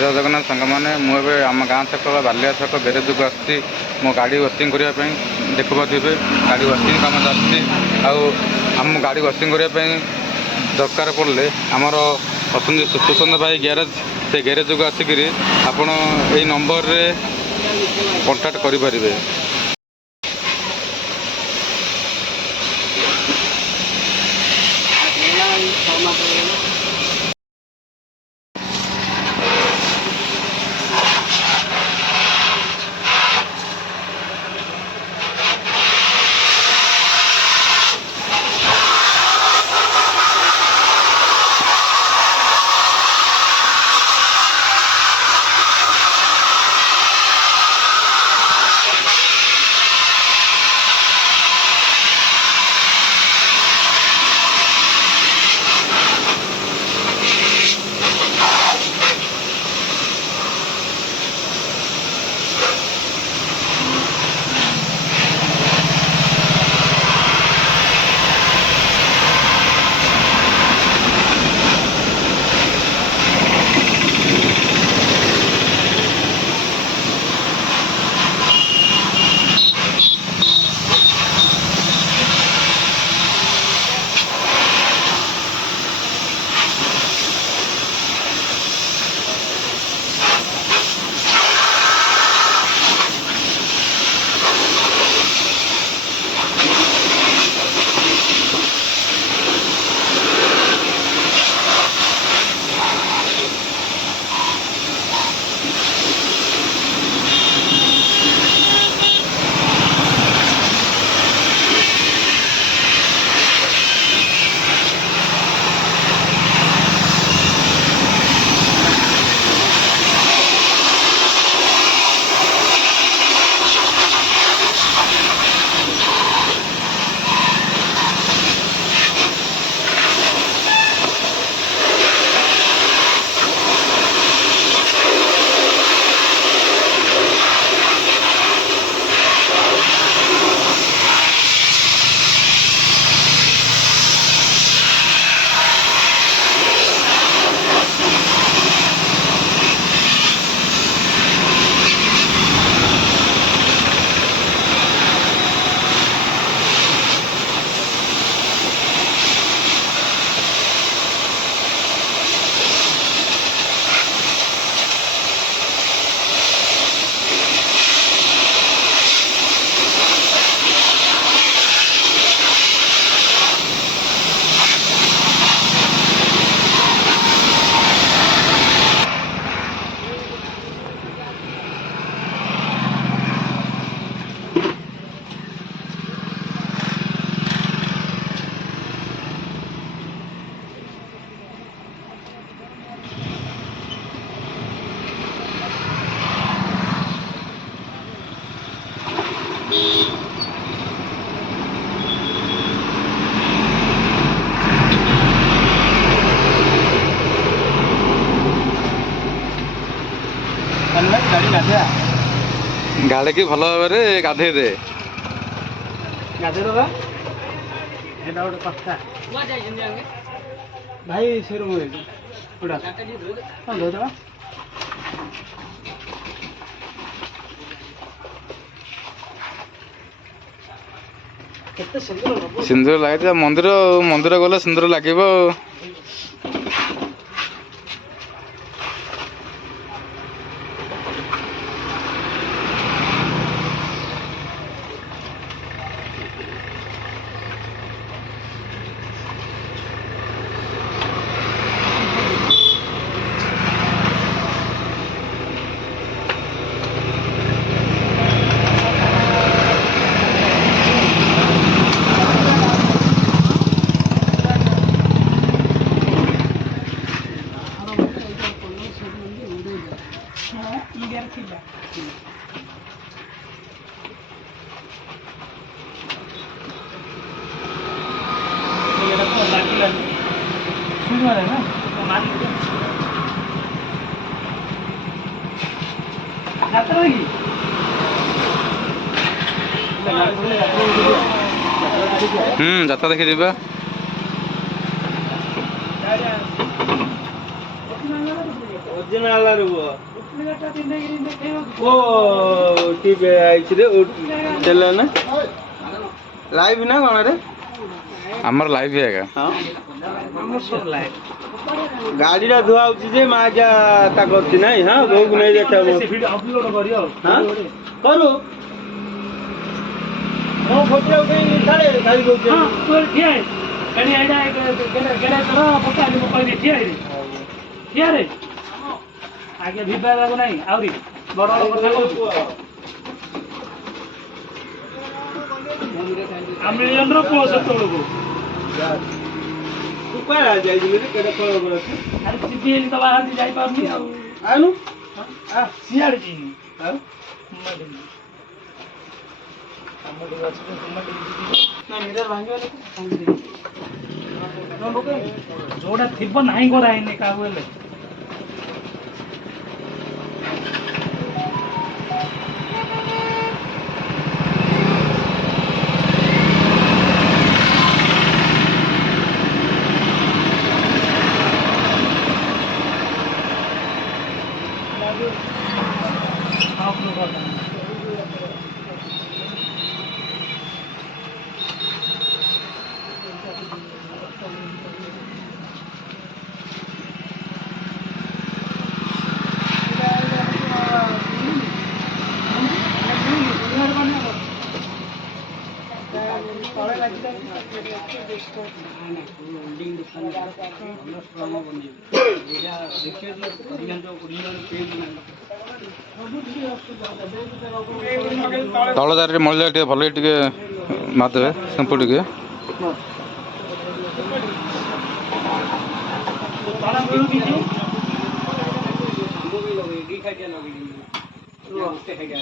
जय जगन्नाथ सांग मैंने मुझे आम गाँ छक बालिया छक ग्यारेज को आसी मो गाड़ी वाशिंग करने देखुवे गाड़ी वाशिंग कम आम गाड़ी वाशिंग करने दरकार पड़े आमर अच्छा सुशांत भाई ग्यारेज से ग्यारेज को आसिक आपण यही नंबर रे कांटेक्ट करें। गाड़ी की भल भाव गाधे दे गाधे दबा एटा गोटे कथा भाई से रूम उड़ा हां धो दबा केते सिंदूर लगे मंदिर मंदिर गले सिंदूर लगे যাত্রা দেখে যাবা ओरिजिनल रे वो ओ टीवी आइछ रे चले ना लाइव ना कोन रे ଆମର ଲାଇଭ୍ ଆଜ୍ଞା। हां हमर सब लाइव गाडीरा धुआ होची जे माजा ता करती नाही हां बहु नै देखा से वीडियो अपलोड करियो हां करू मो फोटो उठे छाड़े गाड़ी को हां तोर ठिया है गाड़ी आइडा गेले करो पक्का आली मोबाइल ठिया है ठिया रे आगे विवाद लागो नाही आउरी बड़ बड़ କଥା कहू आमिलियन रो को सतोळ को तू काय आ जाई रे केडा कोळ कोळ अरे सीपीएल तो बाहर दी जाई पाबनी आनु आ सियाड़ जी हां हमडी अछि हमडी ना मिरर भांगे वाले जोड़ा थिब नाही गोरा इने का होले ତଳ ଦାରରେ ମଳିଲା ଟିକେ ଭଲ ଟିକେ ମାରିଦେବେ ସାମ୍ପୁ ଟିକେ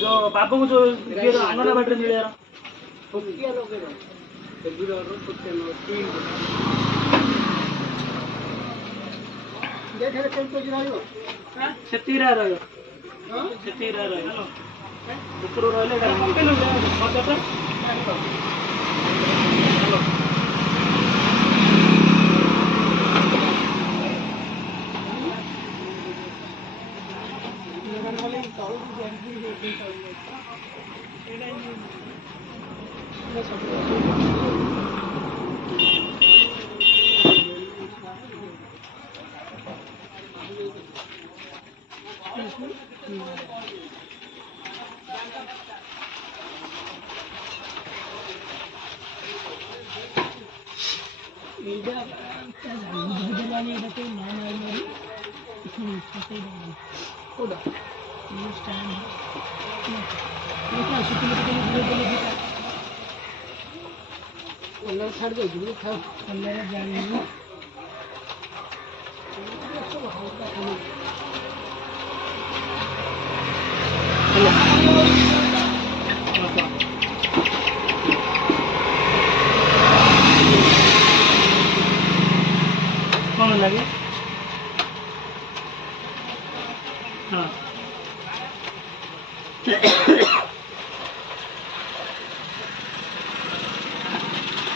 जो बाबू को जो ये अंगना बैठ रहे यार छाड़ दे कौन लगे हाँ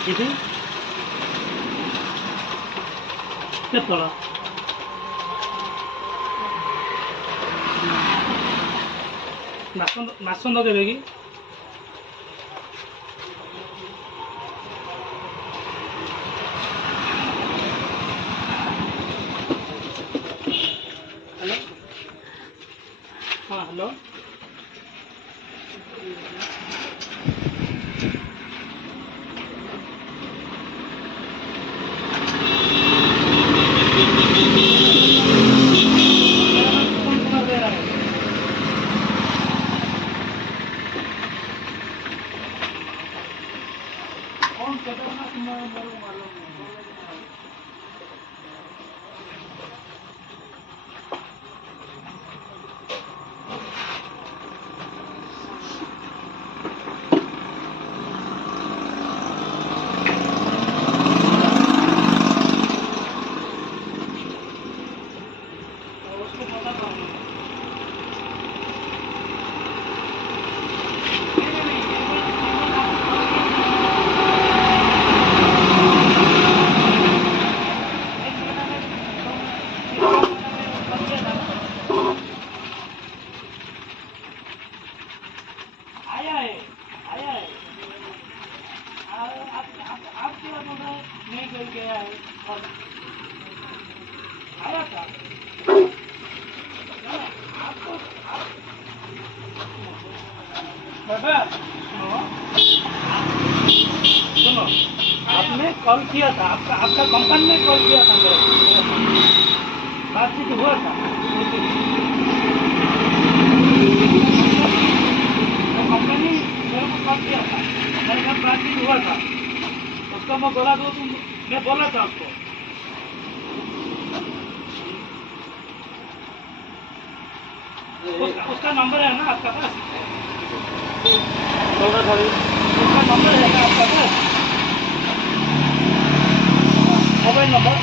किती केतला नासंद देवे कि हेलो हाँ हेलो सुनो, आपने कॉल किया था, आपका आपका कंपनी ने कॉल किया था मेरे को, बातचीत हुआ था कंपनी मेरे को कॉल किया था, मेरे साथ बातचीत हुआ था, उसको मैं बोला दो, तुम मैं बोला था उसको। उसका नंबर है ना आपका पास? बोल रहा था उसका नंबर है ना आपका पास, मोबाइल नंबर?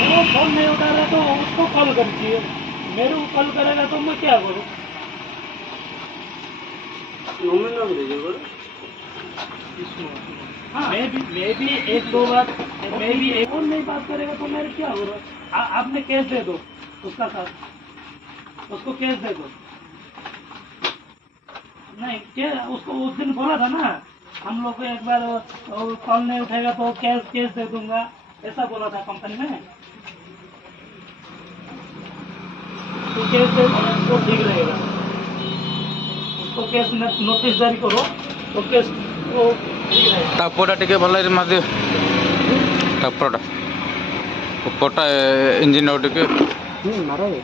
वो फोन नहीं उठा रहा तो उसको कॉल कर दीजिए, मेरे को कॉल करेगा तो मैं क्या करूँ? हाँ मैं भी एक दो बार, मैं भी एक और नहीं बात करेगा तो मेरे क्या हो रहा? आपने कैश दे दो उसका साथ, उसको कैश दे दो। नहीं क्या, उसको उस दिन बोला था ना, हम लोग को एक बार कॉल नहीं उठेगा तो कैश कैश दे दूंगा, ऐसा बोला था कंपनी में। तो कैश दे दो तो ठीक रहेगा, उसको कैश नोटिस जारी करो तो कैश वो ठीक रहेगा। टापोटा टिके भल मारदे टापरटा उपरटा इंजिन और टिके मारा है।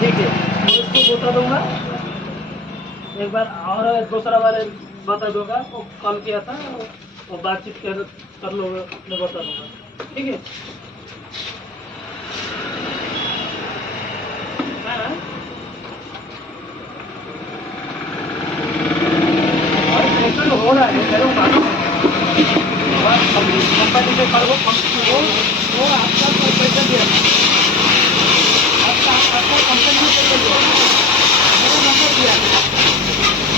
ठीक है, मैं उसको बता दूंगा, एक बार और दूसरा बार बता दूंगा, वो कॉल किया था वो बातचीत कर लोगे, मैं बता दूंगा, ठीक है? हाँ, और ऐसा तो हो रहा है, मेरे को मालूम है, कंपनी से कर वो आपका कोई पैसा दिया, आपका कंपनी में पैसा दिया, मेरा नंबर दिया,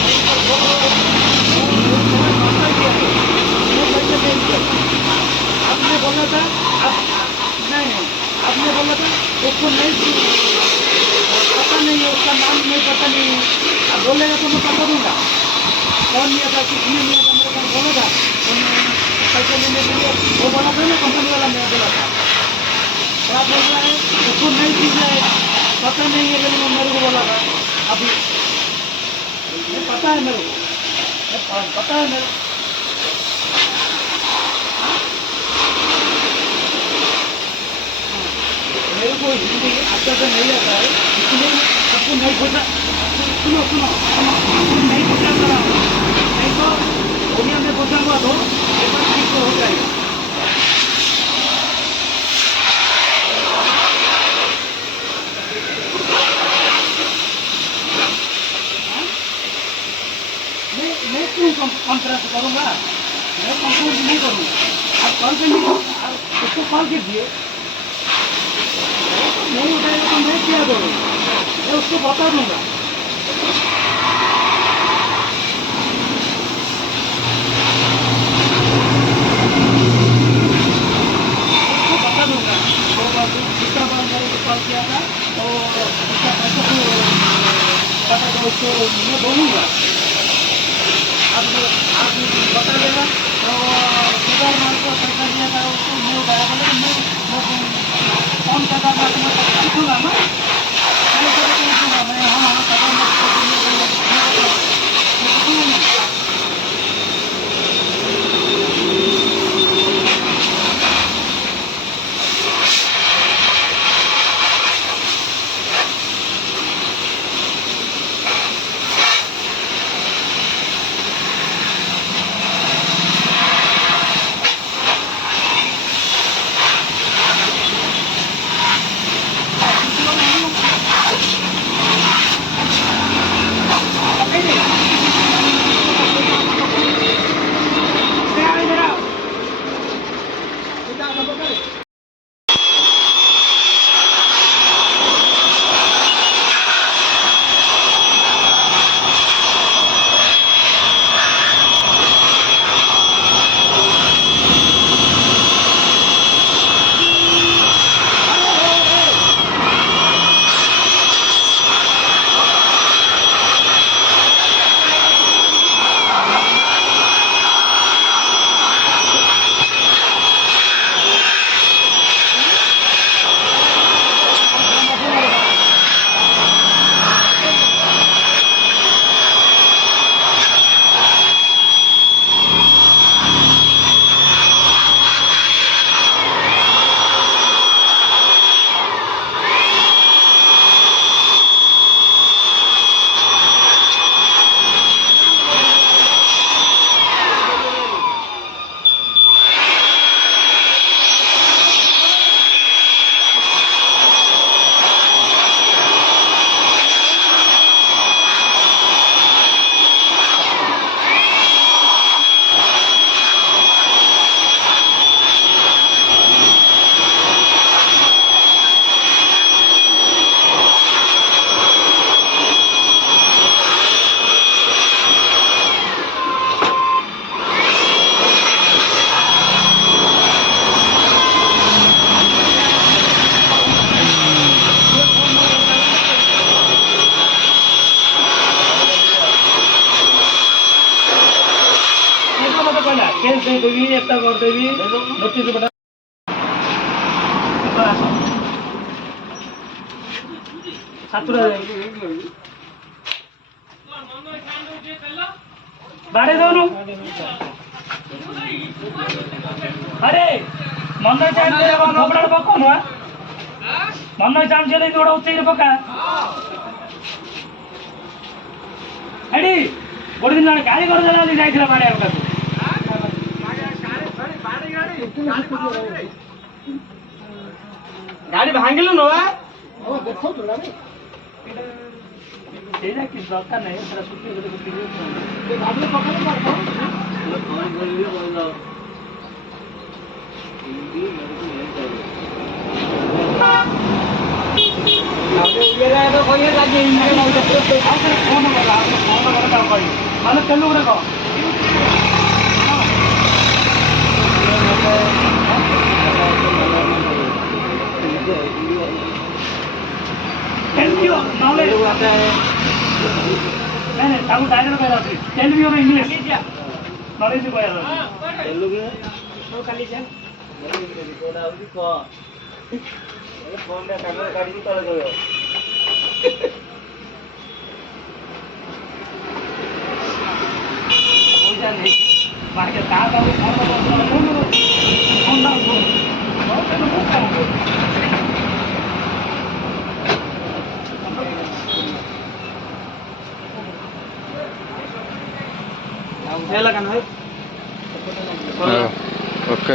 वो नंबर दिया, वो पैसा नहीं दिया। आपने बोला था, आप नहीं, आपने बोला था उसको नहीं, पता नहीं है उसका नाम, नहीं पता नहीं है, आप बोलेगा तो मैं बता दूंगा कौन लिया था, किसने लिया था, मेरे पास बोला था पैसे लेने के लिए, वो बोला था ना कंपनी वाला, मैं बोला था, तो आप बोल रहा है उसको नहीं चीज है, पता नहीं है, लेकिन वो मेरे को बोला था अभी, पता है मेरे को, पता है मेरे को। मेरे को हिंदी अच्छा से नहीं आता है, इसलिए सबको नहीं पूछा, सुनो सुनो सुनो, नहीं पूछा करा, नहीं तो दुनिया में पूछा तो एक बार ठीक तो हो जाएगा। मैं क्यों कॉन्फ्रेंस करूँगा, मैं कॉन्फ्रेंस नहीं करूँगा, आप कॉल कर लीजिए, आप उसको कॉल कीजिए, नहीं उठाएगा तो मैं क्या करूँ, मैं उसको बता दूंगा। उसको बता दूंगा, दो बार दूसरा बार मेरे को कॉल किया था तो उसका पैसा तो पता तो उसको मैं बोलूँगा, आप बता देगा तो सुधार माल को पैसा दिया था उसको नहीं उठाया, बोले मैं फोन करता था, मैं पूछूंगा ना, मैं पूछूंगा, मैं हाँ हाँ पता ଦେଇଦେବି ଏଟା କରିଦେବି ନୋଟିସ୍ ବଟା ସାତଟା ବାଡ଼େଇ ଦଉନୁ ଆରେ ମନ ଚାହିଁଲେ କପଡ଼ା ପକଉନୁ ମନ ଚାହୁଁଛି ଗୋଟେ ଉଚ୍ଚେଇରେ ପକା ଏଠି ଗୋଟେ ଦିନ ଜଣେ ଗାଡ଼ି କରିଦେଲା ବୋଲି ଯାଇଥିଲା ବାଡ଼େଇବା ତାକୁ ଗାଡ଼ି ଭାଙ୍ଗିଲୁ ନୁ ସେଇଟା କିଛି ଦରକାର ନାହିଁ ସେଟା ଶୁଖିଲେ ମାନେ ତେଲୁ ଗୁଡ଼ାକ ନହେଲେ ନାଇଁ ତାକୁ ଡାଇରେକ୍ଟ କହିବା ଅଛି tell me your English knowledge କହିବା କାଲି ଫୋନ୍ଟା କାଗଜ କାଢ଼ିକି ତଳେ କହିବ ପଇସା ନେଇ ବାକି ତା ପାଖକୁ ଉଠେଇଲା କାନ ଭାଇ ଓକେ